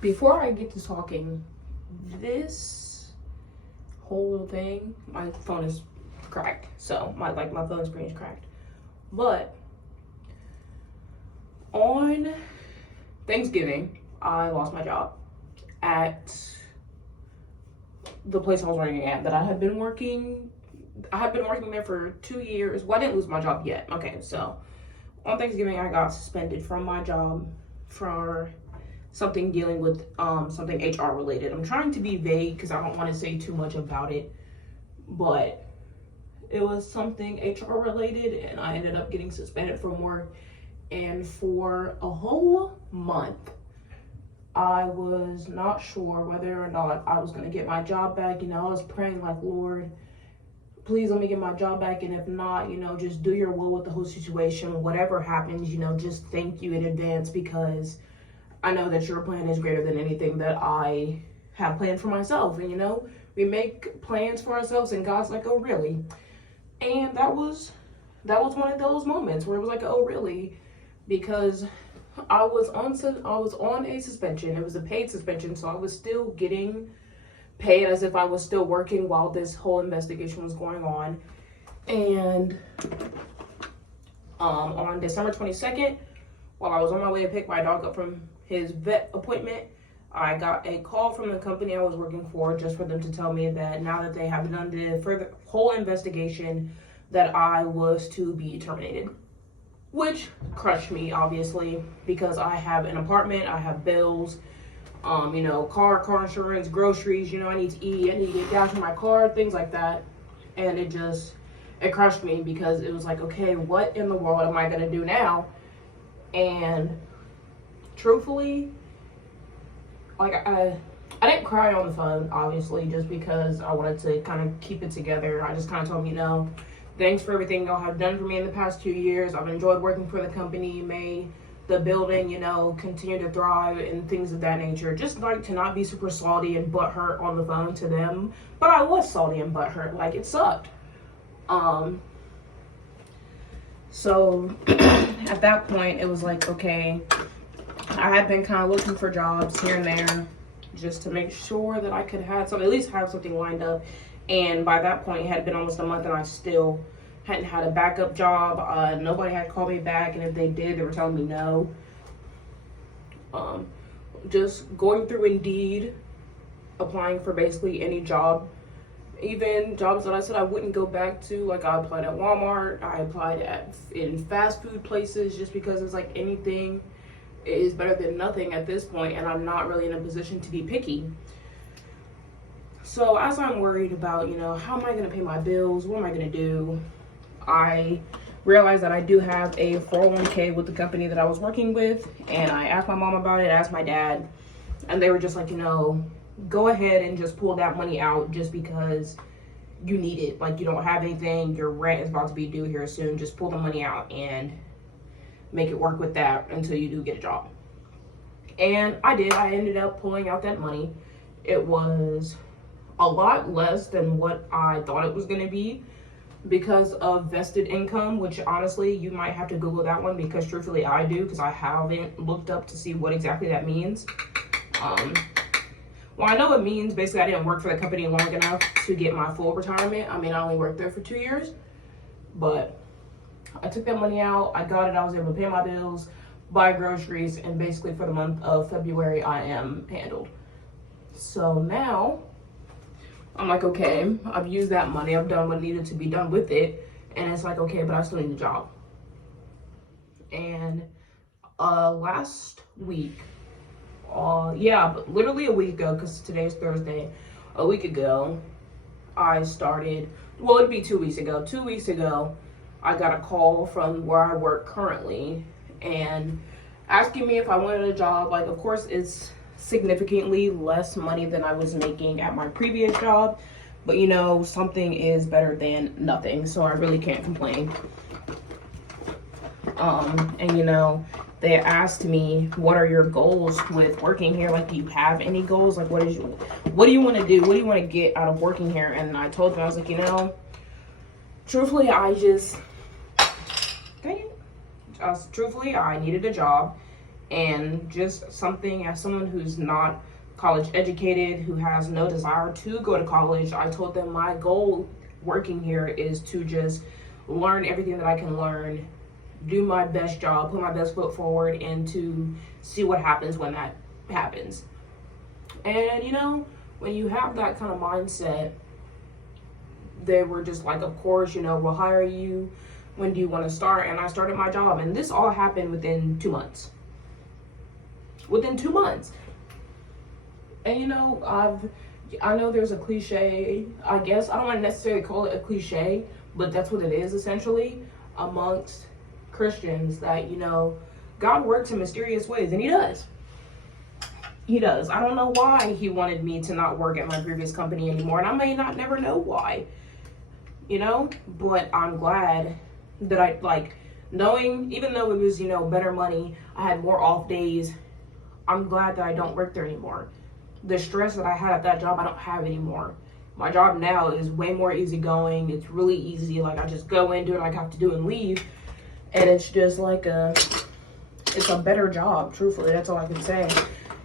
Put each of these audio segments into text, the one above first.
before I get to talking, this whole thing, my phone is cracked. So my phone screen is cracked. But on Thanksgiving, I lost my job at the place I was working at that I had been working there for 2 years. Well, I didn't lose my job yet. Okay, so on Thanksgiving, I got suspended from my job for something dealing with something HR related. I'm trying to be vague because I don't want to say too much about it, but it was something HR related, and I ended up getting suspended from work. And for a whole month, I was not sure whether or not I was going to get my job back. I was praying like, Lord, please let me get my job back. And if not, just do your will with the whole situation. Whatever happens, just thank you in advance, because I know that your plan is greater than anything that I have planned for myself. And, we make plans for ourselves and God's like, oh, really? And that was one of those moments where it was like, oh, really? Because I was on a suspension. It was a paid suspension, so I was still getting paid as if I was still working while this whole investigation was going on. And on December 22nd, while I was on my way to pick my dog up from his vet appointment, I got a call from the company I was working for, just for them to tell me that now that they have done the further whole investigation, that I was to be terminated. Which crushed me, obviously, because I have an apartment, I have bills, car insurance, groceries, I need to eat, I need to get gas in my car, things like that. And it crushed me, because it was like, okay, what in the world am I gonna do now? And truthfully, I didn't cry on the phone, obviously, just because I wanted to kind of keep it together. I just kind of told them, thanks for everything y'all have done for me in the past 2 years. I've enjoyed working for the company. May the building, continue to thrive and things of that nature. Just like to not be super salty and butthurt on the phone to them. But I was salty and butthurt. Like, it sucked. So at that point, it was like, okay, I had been kind of looking for jobs here and there just to make sure that I could have at least have something lined up. And by that point, it had been almost a month and I still hadn't had a backup job. Nobody had called me back, and if they did, they were telling me no. Just going through Indeed, applying for basically any job, even jobs that I said I wouldn't go back to. Like, I applied at Walmart, I applied in fast food places, just because it's like anything is better than nothing at this point, and I'm not really in a position to be picky. So as I'm worried about, how am I going to pay my bills? What am I going to do? I realized that I do have a 401k with the company that I was working with, and I asked my mom about it, asked my dad, and they were just like, go ahead and just pull that money out just because you need it. Like, you don't have anything, your rent is about to be due here soon. Just pull the money out and make it work with that until you do get a job. And I did. I ended up pulling out that money. It was a lot less than what I thought it was going to be because of vested income, which honestly, you might have to Google that one, because truthfully I do, because I haven't looked up to see what exactly that means. Well, I know it means basically I didn't work for the company long enough to get my full retirement. I mean, I only worked there for 2 years, but I took that money out, I got it, I was able to pay my bills, buy groceries, and basically for the month of February, I am handled. So now, I'm like, okay, I've used that money, I've done what needed to be done with it, and it's like, okay, but I still need a job. And last week, but literally a week ago, because today's Thursday, a week ago, I started, well, it'd be 2 weeks ago. 2 weeks ago, I got a call from where I work currently, and asking me if I wanted a job. Like, of course, it's significantly less money than I was making at my previous job, but something is better than nothing, so I really can't complain. And they asked me, what are your goals with working here? Like, do you have any goals? Like, what do you want to do? What do you want to get out of working here? And I told them, I was like, truthfully, I needed a job, And just something, as someone who's not college educated, who has no desire to go to college, I told them my goal working here is to just learn everything that I can learn, do my best job, put my best foot forward, and to see what happens when that happens. And you know, when you have that kind of mindset, they were just like, of course, you know, we'll hire you. When do you want to start? And I started my job, and this all happened within 2 months. Within 2 months. And you know, I know there's a cliche, I guess, I don't want to necessarily call it a cliche, but that's what it is essentially amongst Christians, that, you know, God works in mysterious ways, and he does. He does. I don't know why he wanted me to not work at my previous company anymore, and I may not never know why, you know, but I'm glad that I, like, knowing, even though it was, you know, better money, I had more off days, I'm glad that I don't work there anymore. The stress that I had at that job, I don't have anymore. My job now is way more easygoing. It's really easy. Like, I just go in, do what I have to do, and leave. And it's just like it's a better job, truthfully. That's all I can say.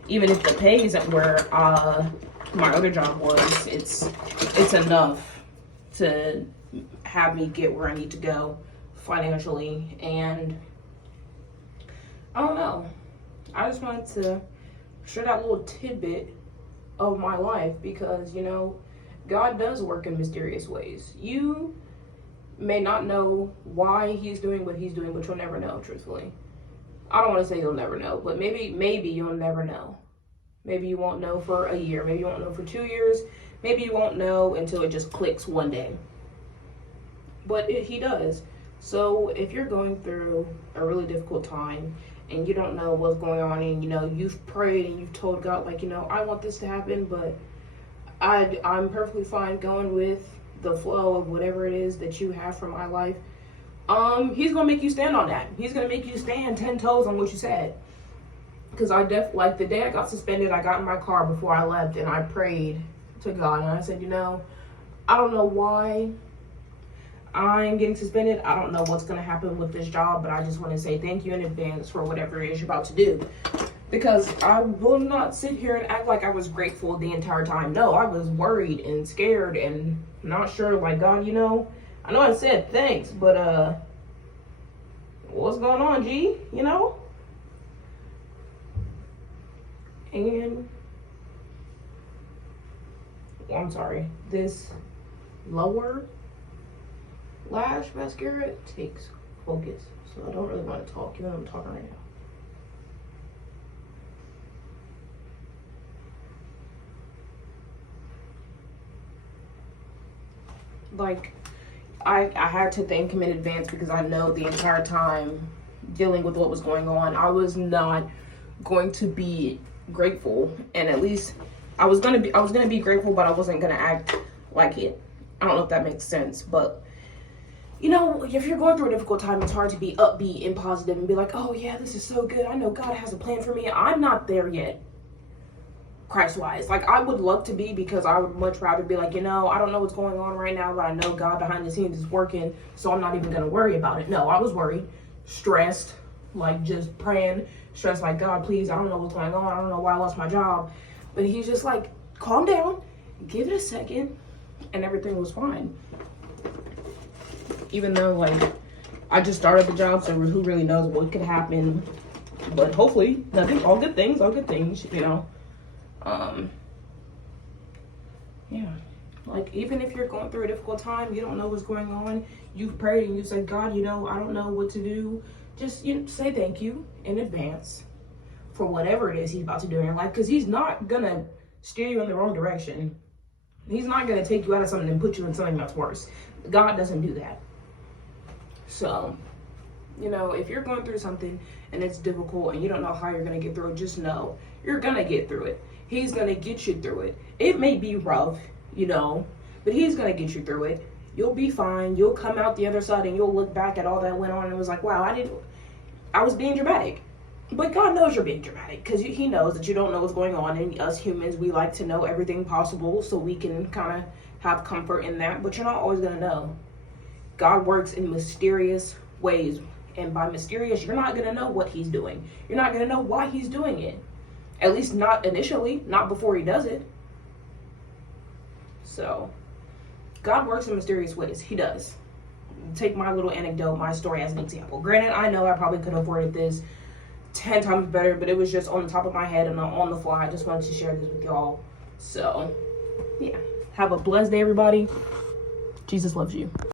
Even if the pay isn't where my other job was, it's enough to have me get where I need to go financially. And I don't know. I just wanted to share that little tidbit of my life, because, you know, God does work in mysterious ways. You may not know why he's doing what he's doing, but you'll never know, truthfully. I don't want to say you'll never know, but maybe you'll never know. Maybe you won't know for a year. Maybe you won't know for 2 years. Maybe you won't know until it just clicks one day. But he does. So if you're going through a really difficult time and you don't know what's going on, and, you know, you've prayed and you've told God, like, you know, I want this to happen, but I'm perfectly fine going with the flow of whatever it is that you have for my life. He's gonna make you stand on that. He's gonna make you stand 10 toes on what you said. Because like the day I got suspended, I got in my car before I left and I prayed to God, and I said, you know, I don't know why I'm getting suspended. I don't know what's gonna happen with this job, but I just want to say thank you in advance for whatever it is you're about to do. Because I will not sit here and act like I was grateful the entire time. No, I was worried and scared and not sure, like, God, you know, I know I said thanks, but what's going on, G? You know? And I'm sorry, this lower lash mascara takes focus, so I don't really want to talk, even though I'm talking right now. Like, I had to thank him in advance, because I know the entire time dealing with what was going on, I was not going to be grateful. And at least I was gonna be grateful, but I wasn't gonna act like it. I don't know if that makes sense, but you know, if you're going through a difficult time, it's hard to be upbeat and positive and be like, oh yeah, this is so good, I know God has a plan for me. I'm not there yet, Christ-wise. Like, I would love to be, because I would much rather be like, you know, I don't know what's going on right now, but I know God behind the scenes is working, so I'm not even gonna worry about it. No, I was worried, stressed, like just praying, stressed, like, God, please, I don't know what's going on, I don't know why I lost my job. But he's just like, calm down, give it a second, and everything was fine. Even though, like, I just started the job, so who really knows what could happen. But hopefully, nothing, all good things, you know. Yeah, like, even if you're going through a difficult time, you don't know what's going on, you've prayed and you said, God, you know, I don't know what to do, just, you know, say thank you in advance for whatever it is he's about to do in your life, because he's not gonna steer you in the wrong direction. He's not gonna take you out of something and put you in something that's worse. God doesn't do that. So, you know, if you're going through something and it's difficult and you don't know how you're gonna get through it, just know you're gonna get through it. He's gonna get you through it. It may be rough, you know, but he's gonna get you through it. You'll be fine. You'll come out the other side and you'll look back at all that went on and it was like, wow, I was being dramatic. But God knows you're being dramatic, because he knows that you don't know what's going on, and us humans, we like to know everything possible so we can kind of have comfort in that, but you're not always gonna know. God works in mysterious ways. And by mysterious, you're not going to know what he's doing. You're not going to know why he's doing it. At least not initially, not before he does it. So, God works in mysterious ways. He does. Take my little anecdote, my story as an example. Granted, I know I probably could have worded this 10 times better, but it was just on the top of my head and on the fly. I just wanted to share this with y'all. So, yeah. Have a blessed day, everybody. Jesus loves you.